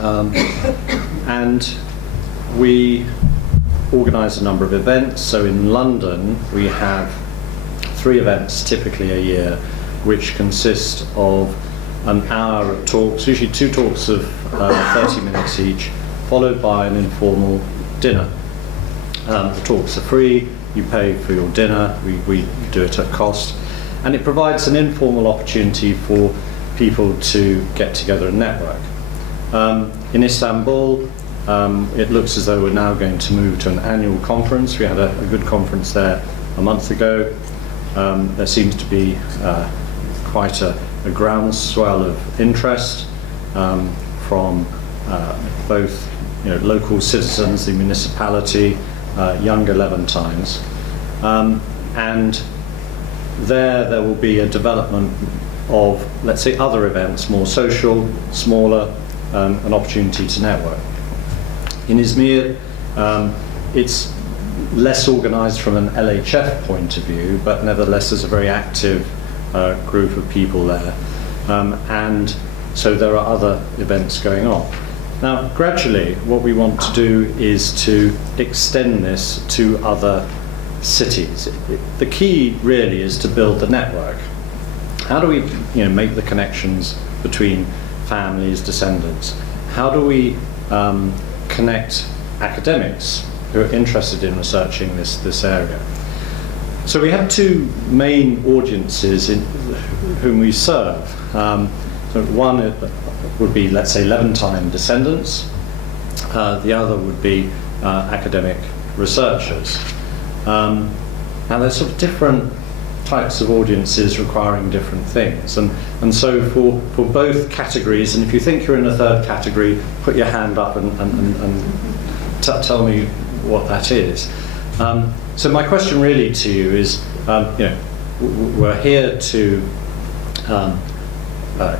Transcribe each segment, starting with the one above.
And we organise a number of events. So in London we have 3 events typically a year, which consist of an hour of talks, usually 2 talks of 30 minutes each, followed by an informal dinner. The talks are free, you pay for your dinner, we do it at cost, and it provides an informal opportunity for people to get together and network. In Istanbul, it looks as though we're now going to move to an annual conference. We had a good conference there a month ago. There seems to be quite a groundswell of interest from both local citizens, the municipality, younger Levantines, and there will be a development of, let's say, other events, more social, smaller, an opportunity to network. In Izmir, it's less organised from an LHF point of view, but nevertheless there's a very active group of people there, and so there are other events going on. Now, gradually, what we want to do is to extend this to other cities. The key really is to build the network. How do we make the connections between families, descendants? How do we connect academics who are interested in researching this area? So we have 2 main audiences in whom we serve. So one would be, let's say, Levantine descendants. The other would be academic researchers. Now there's sort of different types of audiences requiring different things, and so for both categories, and if you think you're in a third category, put your hand up and tell me what that is. So my question really to you is, we're here to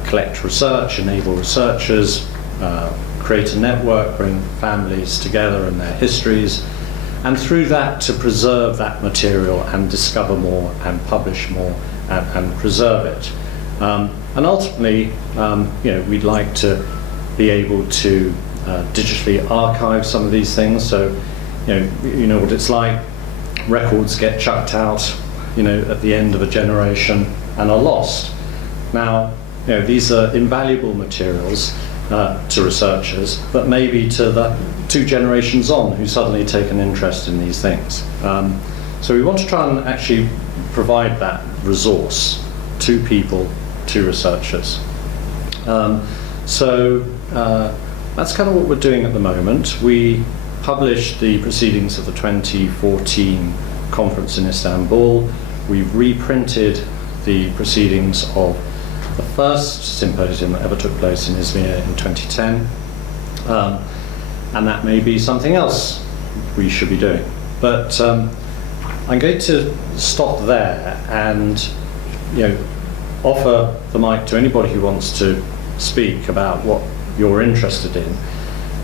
collect research, enable researchers, create a network, bring families together and their histories, and through that to preserve that material and discover more and publish more and preserve it. And ultimately, we'd like to be able to digitally archive some of these things. So, you know what it's like. Records get chucked out, at the end of a generation and are lost. Now, these are invaluable materials to researchers, but maybe to the 2 generations on who suddenly take an interest in these things. So we want to try and actually provide that resource to people, to researchers. So that's kind of what we're doing at the moment. We published the proceedings of the 2014 conference in Istanbul. We've reprinted the proceedings of the first symposium that ever took place in Izmir in 2010, and that may be something else we should be doing. But I'm going to stop there and offer the mic to anybody who wants to speak about what you're interested in.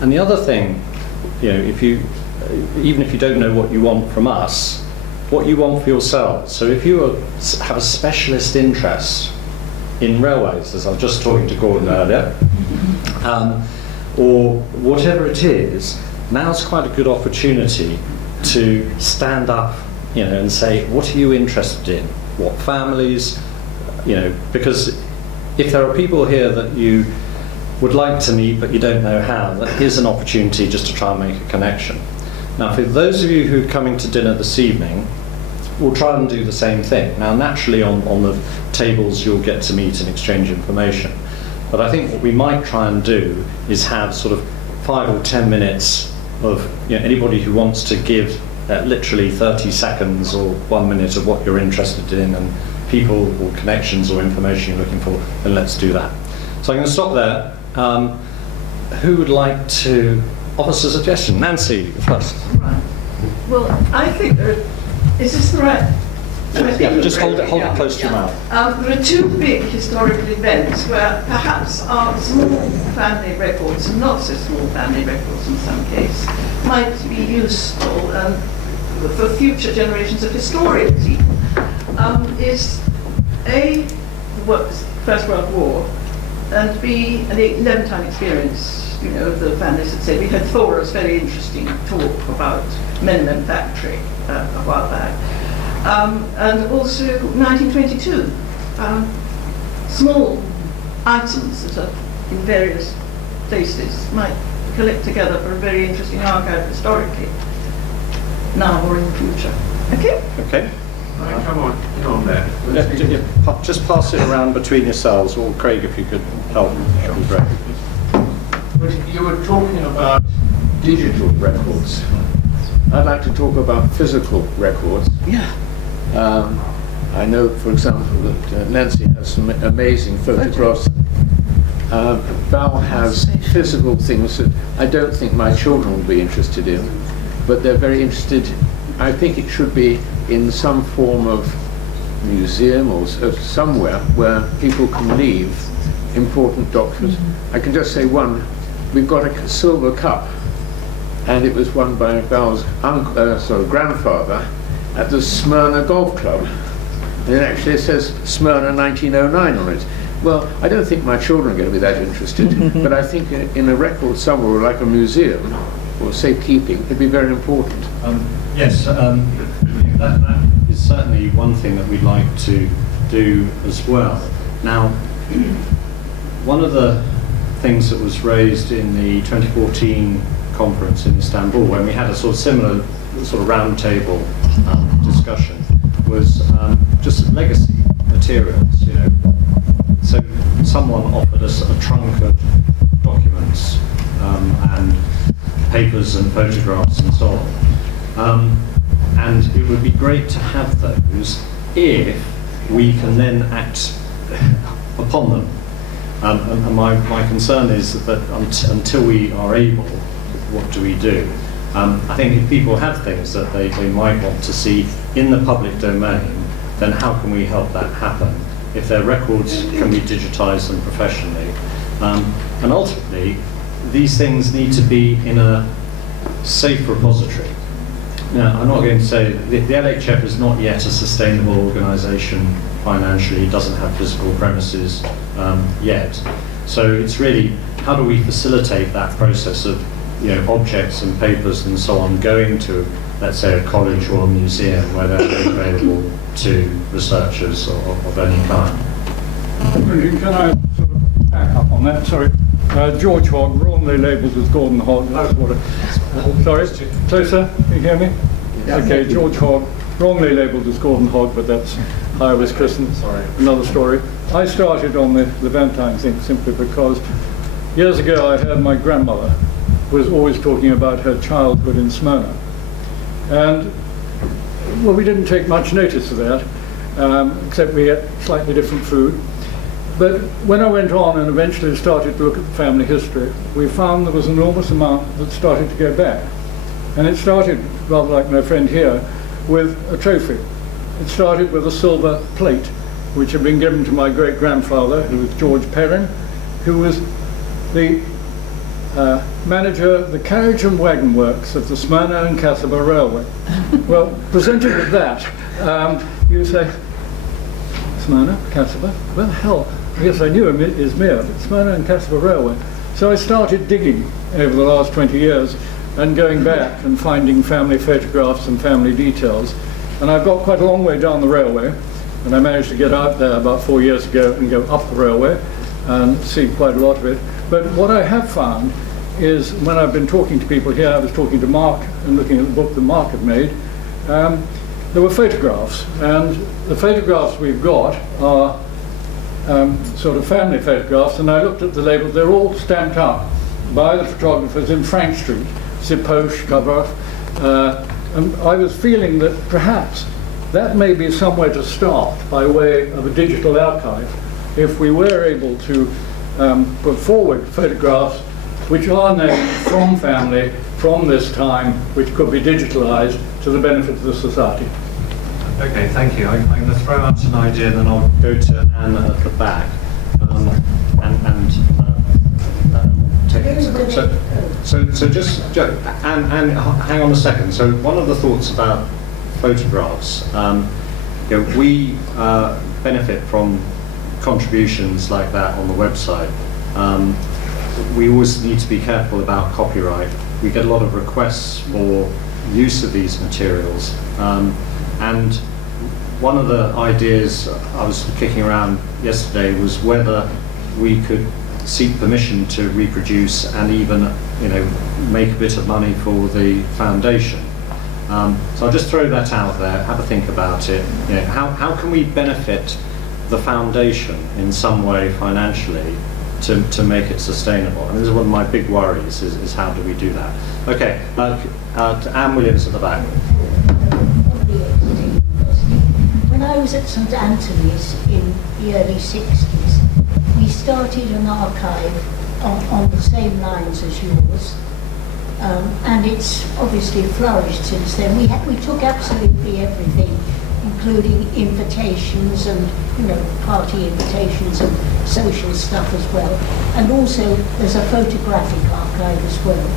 And the other thing, even if you don't know what you want from us, what you want for yourselves. So if you have a specialist interest in railways, as I was just talking to Gordon earlier, or whatever it is, now's quite a good opportunity to stand up, and say, what are you interested in? What families? Because if there are people here that you would like to meet but you don't know how, that here's an opportunity just to try and make a connection. Now, for those of you who are coming to dinner this evening, we'll try and do the same thing. Now, naturally, on the tables, you'll get to meet and exchange information. But I think what we might try and do is have sort of 5 or 10 minutes of anybody who wants to give literally 30 seconds or 1 minute of what you're interested in, and people or connections or information you're looking for, then let's do that. So I'm going to stop there. Who would like to offer a suggestion? Nancy, first. Right. Well, I think is this the right? Yeah, just hold it close to your mouth. There are 2 big historical events where perhaps our small family records, and not so small family records in some cases, might be useful for future generations of historians even. Is A, First World War, and B, the Levantine experience, you know, of the families that said we had Thora's very interesting talk about Menemen Factory a while back. And also 1922, small items that are in various places might collect together for a very interesting archive historically, now or in the future. Okay? Okay. Right, come on, get on there. Just pass it around between yourselves, or Craig, if you could help. That'd be great. But you were talking about digital records. I'd like to talk about physical records. Yeah. I know, for example, that Nancy has some amazing photographs. Val has physical things that I don't think my children will be interested in, but they're very interested. I think it should be in some form of museum or somewhere where people can leave important documents. I can just say one. We've got a silver cup, and it was won by Val's grandfather at the Smyrna Golf Club. And it actually says Smyrna 1909 on it. Well, I don't think my children are going to be that interested, but I think in a record somewhere like a museum or safekeeping, it'd be very important. Yes, that is certainly one thing that we'd like to do as well. Now, one of the things that was raised in the 2014 conference in Istanbul, when we had a sort of similar sort of roundtable discussion, was just legacy materials. You know, so someone offered us a trunk of documents and papers and photographs and so on. And it would be great to have those if we can then act upon them. And my concern is that until we are able, what do we do? I think if people have things that they might want to see in the public domain, then how can we help that happen? If their records can be digitized and professionally. And ultimately, these things need to be in a safe repository. Now, I'm not going to say the LHF is not yet a sustainable organisation financially. It doesn't have physical premises yet. So it's really, how do we facilitate that process of, you know, objects and papers and so on going to, let's say, a college or a museum where they're available to researchers of any kind. Can I sort of back up on that? Sorry. George Hogg, wrongly labelled as Gordon Hogg. That's what sorry? Closer? Can you hear me? Yeah. Okay, George Hogg, wrongly labelled as Gordon Hogg, but that's how I was christened. Sorry. Another story. I started on the Levantine thing simply because years ago I heard my grandmother was always talking about her childhood in Smyrna. And, well, we didn't take much notice of that, except we ate slightly different food. But when I went on and eventually started to look at the family history, we found there was an enormous amount that started to go back. And it started, rather like my friend here, with a trophy. It started with a silver plate, which had been given to my great-grandfather, who was George Perrin, who was the manager of the carriage and wagon works of the Smyrna and Casaba Railway. Well, presented with that, you say, Smyrna, Casaba? Well, hell, yes, I knew Izmir, but Smyrna and Casaba Railway. So I started digging over the last 20 years and going back and finding family photographs and family details. And I've got quite a long way down the railway, and I managed to get out there about 4 years ago and go up the railway and see quite a lot of it. But what I have found is, when I've been talking to people here, I was talking to Mark and looking at the book that Mark had made, there were photographs, and the photographs we've got are sort of family photographs, and I looked at the label. They're all stamped up by the photographers in Frank Street, Sipoche, Kabarth, and I was feeling that perhaps that may be somewhere to start by way of a digital archive, if we were able to put forward photographs which are named from family from this time, which could be digitalized to the benefit of the society. Okay, thank you. I'm going to throw out an idea, then I'll go to Anne at the back and take it. So just Anne, hang on a second. So one of the thoughts about photographs, you know, we benefit from contributions like that on the website, we always need to be careful about copyright. We get a lot of requests for use of these materials, and one of the ideas I was kicking around yesterday was whether we could seek permission to reproduce and even, make a bit of money for the foundation. So I'll just throw that out there, have a think about it. How can we benefit the foundation in some way financially to make it sustainable? And this is one of my big worries, is how do we do that? Okay, to Anne Williams at the back. When I was at St Anthony's in the early 60s, we started an archive on the same lines as yours, and it's obviously flourished since then. We took absolutely everything, including invitations and party invitations and social stuff as well. And also there's a photographic archive as well.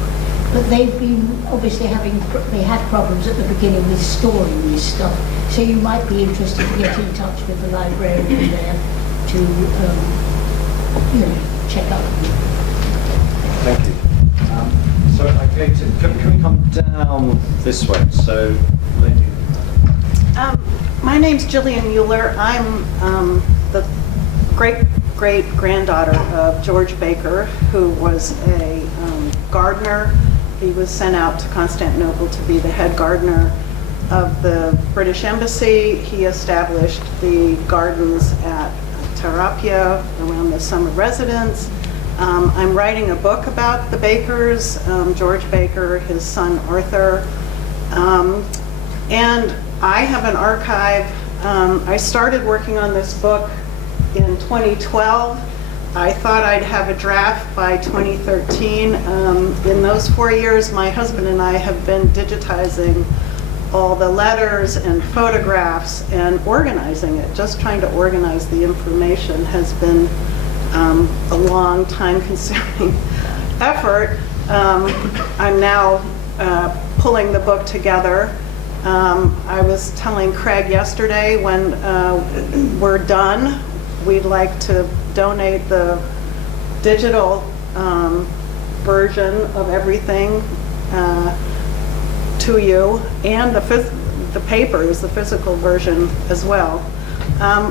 But they've been obviously they had problems at the beginning with storing this stuff. So you might be interested to get in touch with the librarian there to, check up. Thank you. So, okay, can we come down this way? So, lady. My name's Jillian Mueller. I'm the great-great-granddaughter of George Baker, who was a gardener. He was sent out to Constantinople to be the head gardener of the British Embassy. He established the gardens at Terapia around the summer residence. I'm writing a book about the Bakers, George Baker, his son Arthur, and I have an archive. I started working on this book in 2012. I thought I'd have a draft by 2013. In those 4 years, my husband and I have been digitizing all the letters and photographs and organizing it. Just trying to organize the information has been a long, time-consuming effort. I'm now pulling the book together. I was telling Craig yesterday, when we're done, we'd like to donate the digital version of everything to you, and the papers, the physical version as well.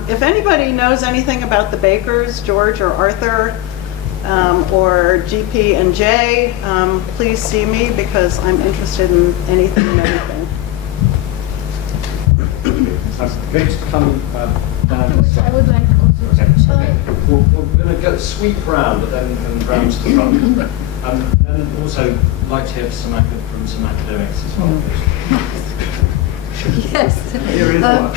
If anybody knows anything about the Bakers, George or Arthur, or GP and J, please see me, because I'm interested in anything and everything. Going to come down this I side. would like also to Okay. We're going to go sweep round, but then round to the front. And also like to hear from some academics as well. Yes. Here is one.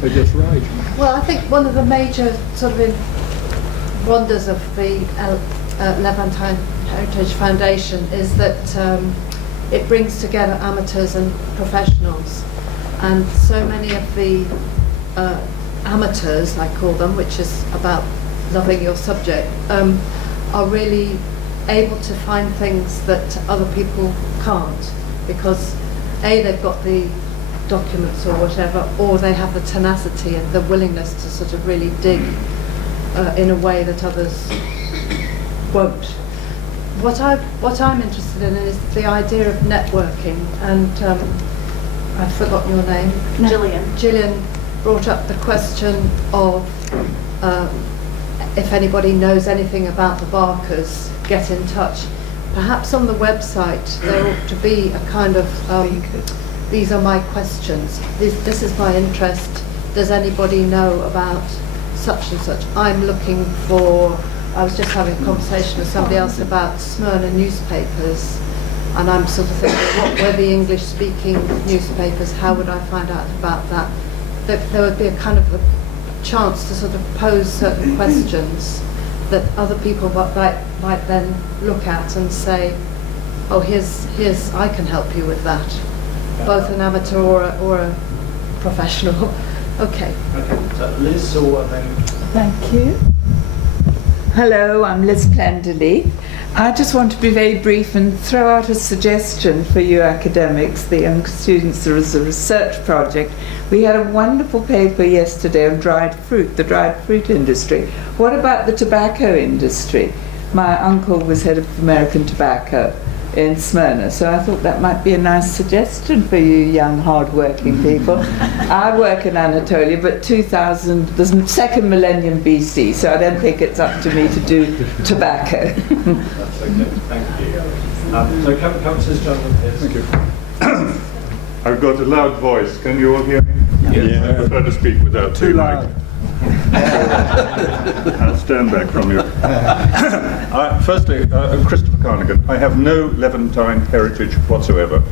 They're just right. Well, I think one of the major sort of wonders of the Levantine Heritage Foundation is that it brings together amateurs and professionals. And so many of the amateurs, I call them, which is about loving your subject, are really able to find things that other people can't, because A, they've got the documents or whatever, or they have the tenacity and the willingness to sort of really dig in a way that others won't. What I'm interested in is the idea of networking, and I've forgotten your name. Jillian. Jillian brought up the question of if anybody knows anything about the Barkers, get in touch. Perhaps on the website there ought to be a kind of, these are my questions, this is my interest, does anybody know about such and such? I'm looking for, I was just having a conversation with somebody else about Smyrna newspapers, and I'm sort of thinking, what were the English-speaking newspapers? How would I find out about that? There would be a kind of a chance to sort of pose certain questions that other people might then look at and say, oh, here's I can help you with that, both an amateur or a professional. Okay. Okay, so Liz, or then... Thank you. Hello, I'm Liz Plenderly. I just want to be very brief and throw out a suggestion for you academics, the young students, as a research project. We had a wonderful paper yesterday on dried fruit, the dried fruit industry. What about the tobacco industry? My uncle was head of American Tobacco in Smyrna, so I thought that might be a nice suggestion for you young hard-working people. I work in Anatolia, but 2000, the second millennium BC, so I don't think it's up to me to do tobacco. That's okay, thank you. So come to this gentleman here. Thank you. I've got a loud voice. Can you all hear me? Yes. I prefer to speak without too loud. I'll stand back from you. Firstly, Christopher Carnigan. I have no Levantine heritage whatsoever.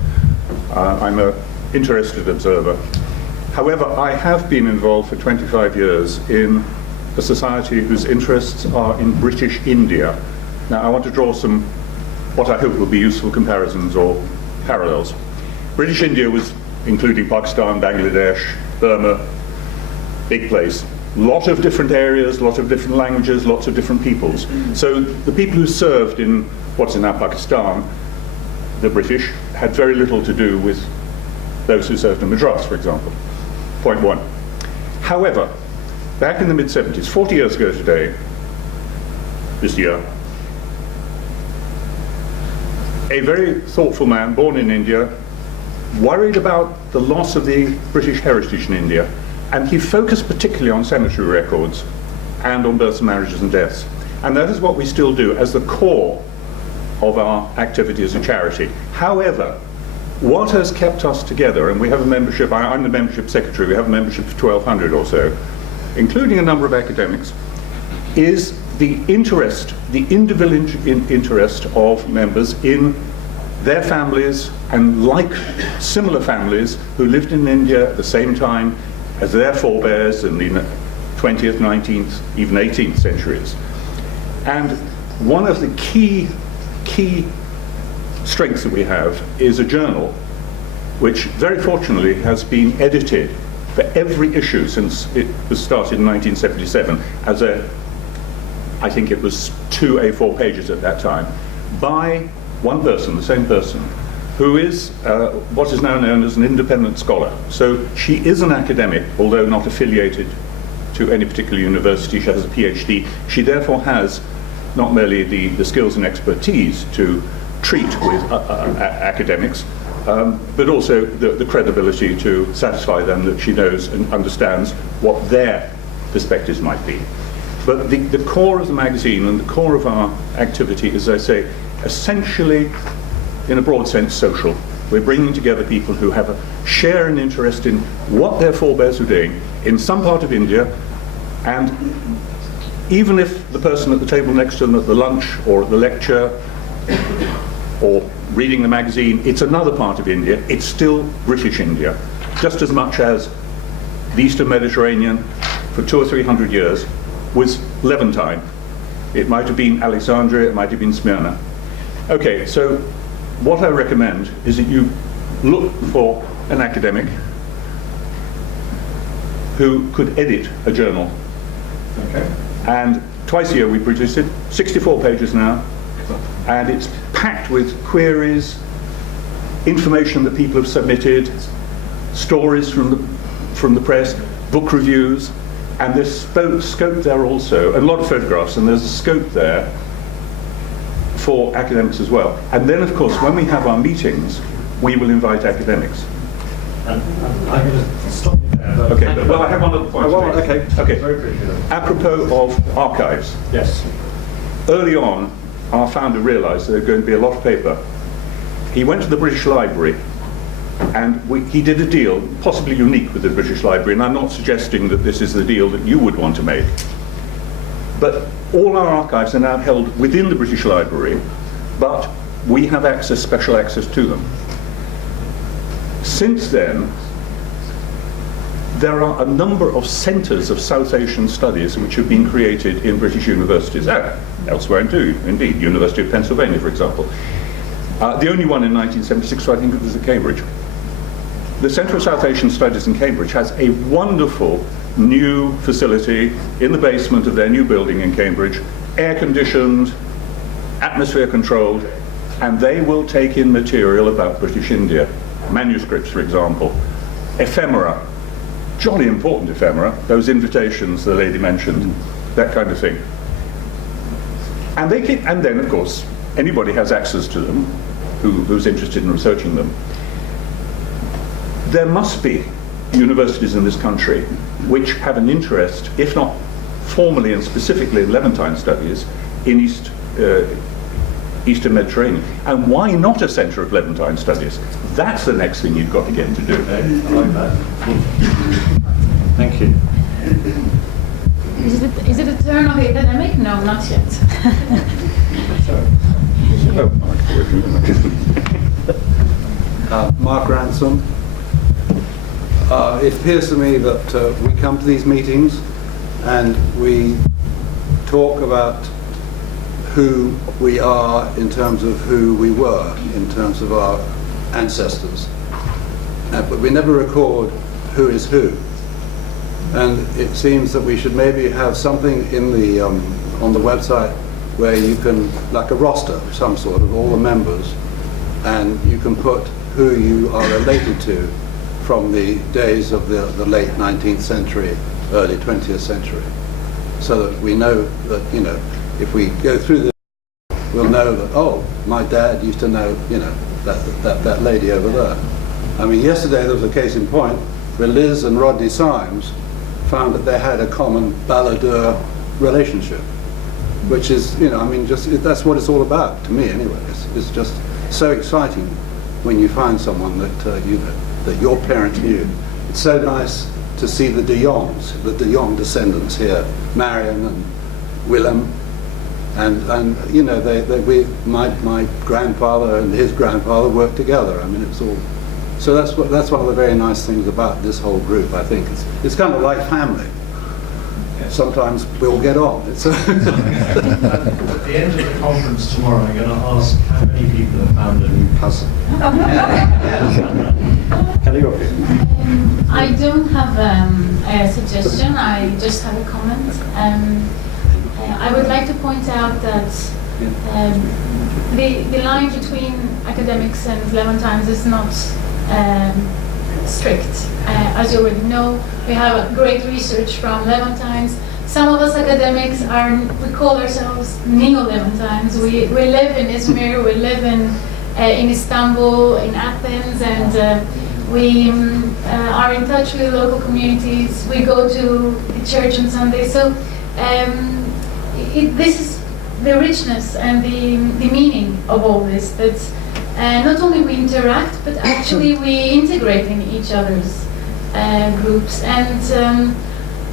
I'm an interested observer. However, I have been involved for 25 years in a society whose interests are in British India. Now, I want to draw some, what I hope will be useful comparisons or parallels. British India was, including Pakistan, Bangladesh, Burma, big place. Lot of different areas, lot of different languages, lots of different peoples. So the people who served in what's now Pakistan, the British, had very little to do with those who served in Madras, for example. Point one. However, back in the mid-70s, 40 years ago today, this year, a very thoughtful man, born in India, worried about the loss of the British heritage in India, and he focused particularly on cemetery records and on births, marriages and deaths. And that is what we still do as the core of our activity as a charity. However, what has kept us together, and we have a membership, I'm the membership secretary, we have a membership of 1,200 or so, including a number of academics, is the interest, the individual interest of members in their families and like similar families who lived in India at the same time as their forebears in the 20th, 19th, even 18th centuries. And one of the key strengths that we have is a journal which very fortunately has been edited for every issue since it was started in 1977 as I think it was 2 A4 pages at that time, by one person, the same person, who is what is now known as an independent scholar. So she is an academic, although not affiliated to any particular university. She has a PhD. She therefore has not merely the skills and expertise to treat with academics, but also the credibility to satisfy them that she knows and understands what their perspectives might be. But the core of the magazine and the core of our activity is, as I say, essentially, in a broad sense, social. We're bringing together people who have a share and interest in what their forebears were doing in some part of India, and even if the person at the table next to them at the lunch or at the lecture or reading the magazine, it's another part of India, it's still British India, just as much as the Eastern Mediterranean for 200 or 300 years was Levantine. It might have been Alexandria, it might have been Smyrna. Okay, so what I recommend is that you look for an academic who could edit a journal. Okay. And twice a year we produce it, 64 pages now, and it's packed with queries, information that people have submitted, stories from the press, book reviews, and there's scope there also, and a lot of photographs, and there's a scope there for academics as well. And then, of course, when we have our meetings, we will invite academics. I'm going to stop you there. Okay, but, well, I have one other point. Okay. Very briefly then. Apropos of archives. Yes. Early on, our founder realised there was going to be a lot of paper. He went to the British Library, and he did a deal, possibly unique with the British Library, and I'm not suggesting that this is the deal that you would want to make. But all our archives are now held within the British Library, but we have access, special access to them. Since then, there are a number of centres of South Asian studies which have been created in British universities, elsewhere too, indeed, University of Pennsylvania, for example. The only one in 1976, so I think it was at Cambridge. The Centre of South Asian Studies in Cambridge has a wonderful new facility in the basement of their new building in Cambridge, air-conditioned, atmosphere controlled, and they will take in material about British India, manuscripts, for example, ephemera, jolly important ephemera, those invitations the lady mentioned, that kind of thing. And then, of course, anybody has access to them who's interested in researching them. There must be universities in this country which have an interest, if not formally and specifically in Levantine studies, in Eastern Mediterranean. And why not a centre of Levantine studies? That's the next thing you've got to get to do. Okay, I like that. Thank you. Is it a turn of the academic? No, not yet. Mark Ransom. It appears to me that we come to these meetings and we talk about who we are in terms of who we were, in terms of our ancestors. But we never record who is who. And it seems that we should maybe have something in the on the website where you can, like a roster of some sort of all the members, and you can put who you are related to from the days of the late 19th century, early 20th century, so that we know that, you know, if we go through this, we'll know that, oh, my dad used to know, you know, that lady over there. I mean, yesterday there was a case in point where Liz and Rodney Symes found that they had a common balladeer relationship, which is, you know, I mean, just that's what it's all about to me anyway. It's just so exciting when you find someone that you know, that your parents knew. It's so nice to see the De Jongs, the De Jong descendants here, Marion and Willem, and you know, my grandfather and his grandfather worked together. I mean, it's all. So that's one of the very nice things about this whole group. I think it's kind of like family. Sometimes we'll get on. At the end of the conference tomorrow, I'm going to ask how many people have found a new cousin. Kelly, I don't have a suggestion, I just have a comment. I would like to point out that the line between academics and Levantines is not strict. As you already know, we have great research from Levantines. Some of us academics we call ourselves neo-Levantines. We live in Izmir, we live in Istanbul, in Athens, and we are in touch with local communities. We go to the church on Sunday. So this is the richness and the meaning of all this. That not only we interact, but actually we integrate in each other's groups. And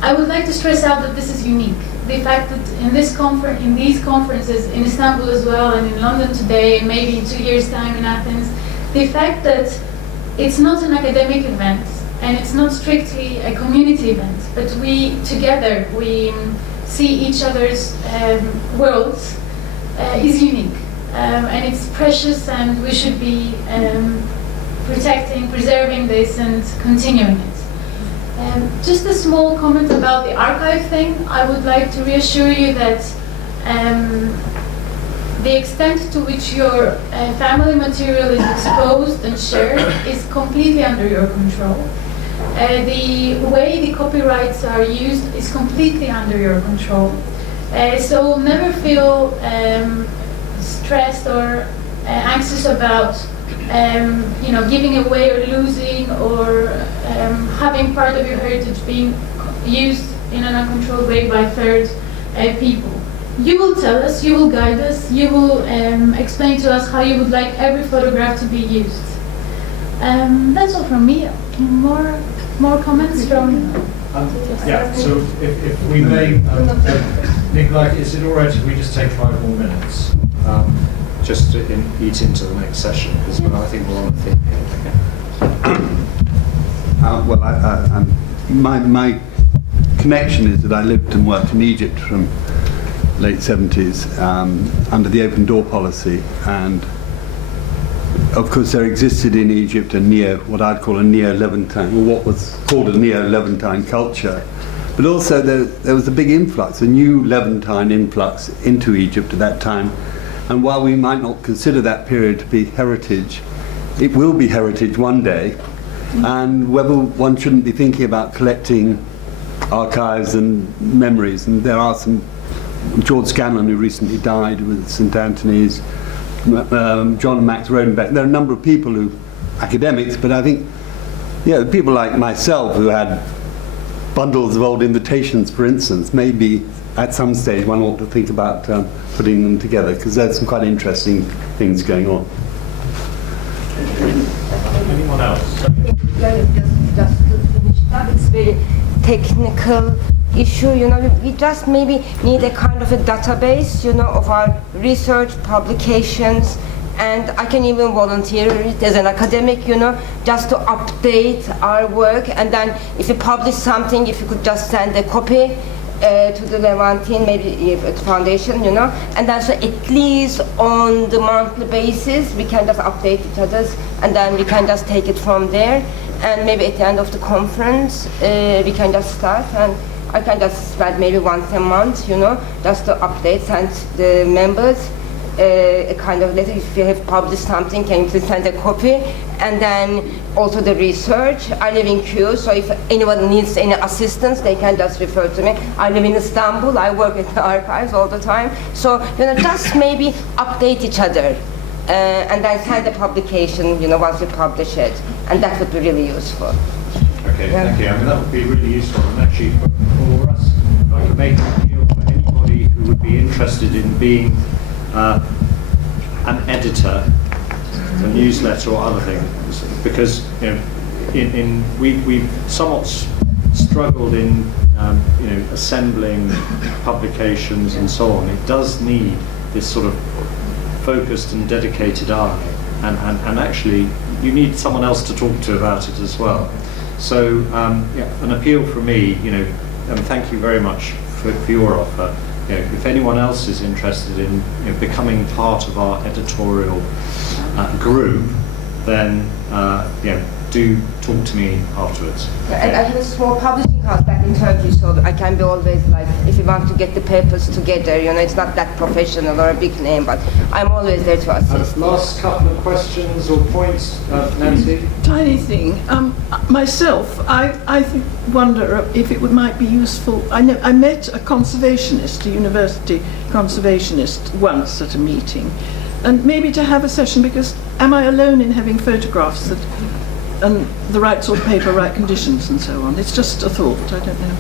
I would like to stress out that this is unique. The fact that in these conferences in Istanbul as well, and in London today, and maybe in 2 years' time in Athens, the fact that it's not an academic event and it's not strictly a community event, but we together we see each other's worlds is unique. And it's precious, and we should be protecting, preserving this and continuing it. Just a small comment about the archive thing. I would like to reassure you that the extent to which your family material is exposed and shared is completely under your control. The way the copyrights are used is completely under your control. So never feel stressed or anxious about giving away or losing or having part of your heritage being used in an uncontrolled way by third people. You will tell us, you will guide us, you will explain to us how you would like every photograph to be used. That's all from me. More comments from... yeah, so if we may, Nikolai, is it all right if we just take 5 more minutes? Just to eat into the next session, because I think we're on the theme here. My connection is that I lived and worked in Egypt from late 70s under the open door policy, and of course there existed in Egypt what I'd call a neo-Levantine, or what was called a neo-Levantine culture, but also there was a big influx, a new Levantine influx into Egypt at that time. And while we might not consider that period to be heritage, it will be heritage one day. And whether one shouldn't be thinking about collecting archives and memories. And there are some, George Scanlon, who recently died with St Anthony's, John and Max Rodenbeck. There are a number of people who, academics, but I think, people like myself who had bundles of old invitations, for instance, maybe at some stage one ought to think about putting them together, because there's some quite interesting things going on. Anyone else? Just to finish that, it's very technical issue, we just maybe need a kind of a database, of our research publications, and I can even volunteer it as an academic, just to update our work, and then if you publish something, if you could just send a copy to the Levantine, maybe at foundation, and then so at least on the monthly basis, we can just update each other's, and then we can just take it from there, and maybe at the end of the conference, we can just start, and I can just spend maybe once a month, just to update, send the members a kind of letter. If you have published something, can you please send a copy? And then also the research. I live in Kew, so if anyone needs any assistance, they can just refer to me. I live in Istanbul. I work at the archives all the time. So, just maybe update each other. And then send a publication, once you publish it. And that would be really useful. Okay, thank you. I mean, that would be really useful. And actually, for us, I could make an appeal for anybody who would be interested in being an editor, a newsletter or other things, because we've somewhat struggled in assembling publications and so on. It does need this sort of focused and dedicated eye, and actually you need someone else to talk to about it as well. So an appeal from me, and thank you very much for your offer. If anyone else is interested in becoming part of our editorial group, then do talk to me afterwards. And I have a small publishing house back in Turkey, so I can be always like, if you want to get the papers together, it's not that professional or a big name, but I'm always there to assist. Last couple of questions or points, Nancy? Tiny thing. Myself, I wonder if it might be useful. I met a conservationist, a university conservationist, once at a meeting, and maybe to have a session, because am I alone in having photographs and the right sort of paper, right conditions, and so on? It's just a thought. I don't know.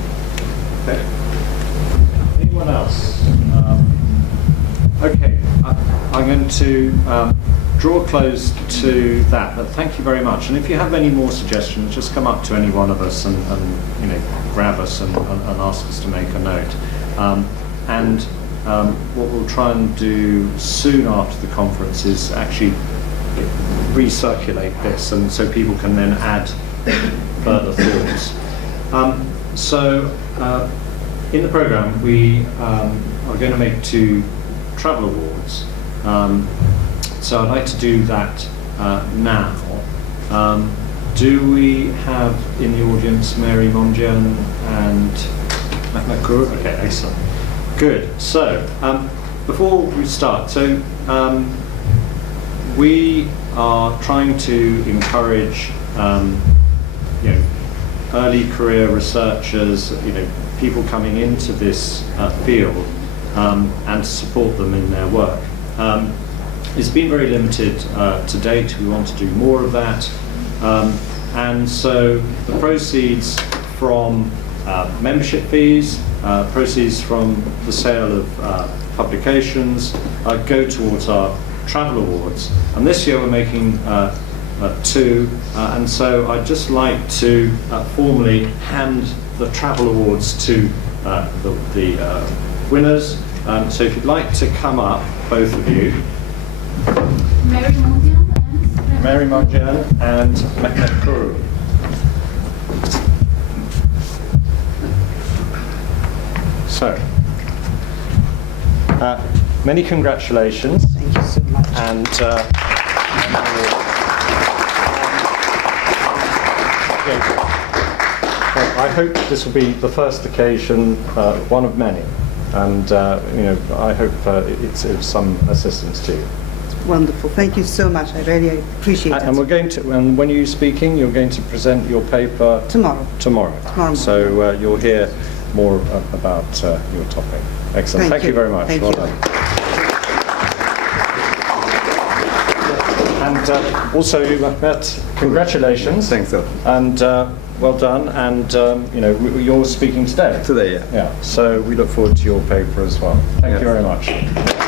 Okay. Anyone else? Okay, I'm going to draw close to that, but thank you very much. And if you have any more suggestions, just come up to any one of us and grab us and ask us to make a note. What we'll try and do soon after the conference is actually recirculate this, and so people can then add further thoughts. In the programme, we are going to make 2 travel awards. So I'd like to do that now. Do we have in the audience Mary Mongian and Makur? Okay, excellent. Good. So before we start, we are trying to encourage early career researchers, people coming into this field, and to support them in their work. It's been very limited to date. We want to do more of that, and so the proceeds from membership fees, proceeds from the sale of publications go towards our travel awards, and this year we're making 2, and so I'd just like to formally hand the travel awards to the winners. So if you'd like to come up, both of you. Mary Mongian and Mehmet Kuru. So, many congratulations. Thank you so much. And I hope this will be the first occasion, one of many, and you know, I hope it's of some assistance to you. Wonderful. Thank you so much. I really appreciate it. And we're going to. And when are you speaking? You're going to present your paper Tomorrow. Tomorrow. Morning. So you'll hear more about your topic. Excellent. Thank you very much. Thank Well you. done. And also, Matt, congratulations. Thanks, sir. And well done. And you know, you're speaking today. Today, yeah. Yeah. So we look forward to your paper as well. Thank you very much.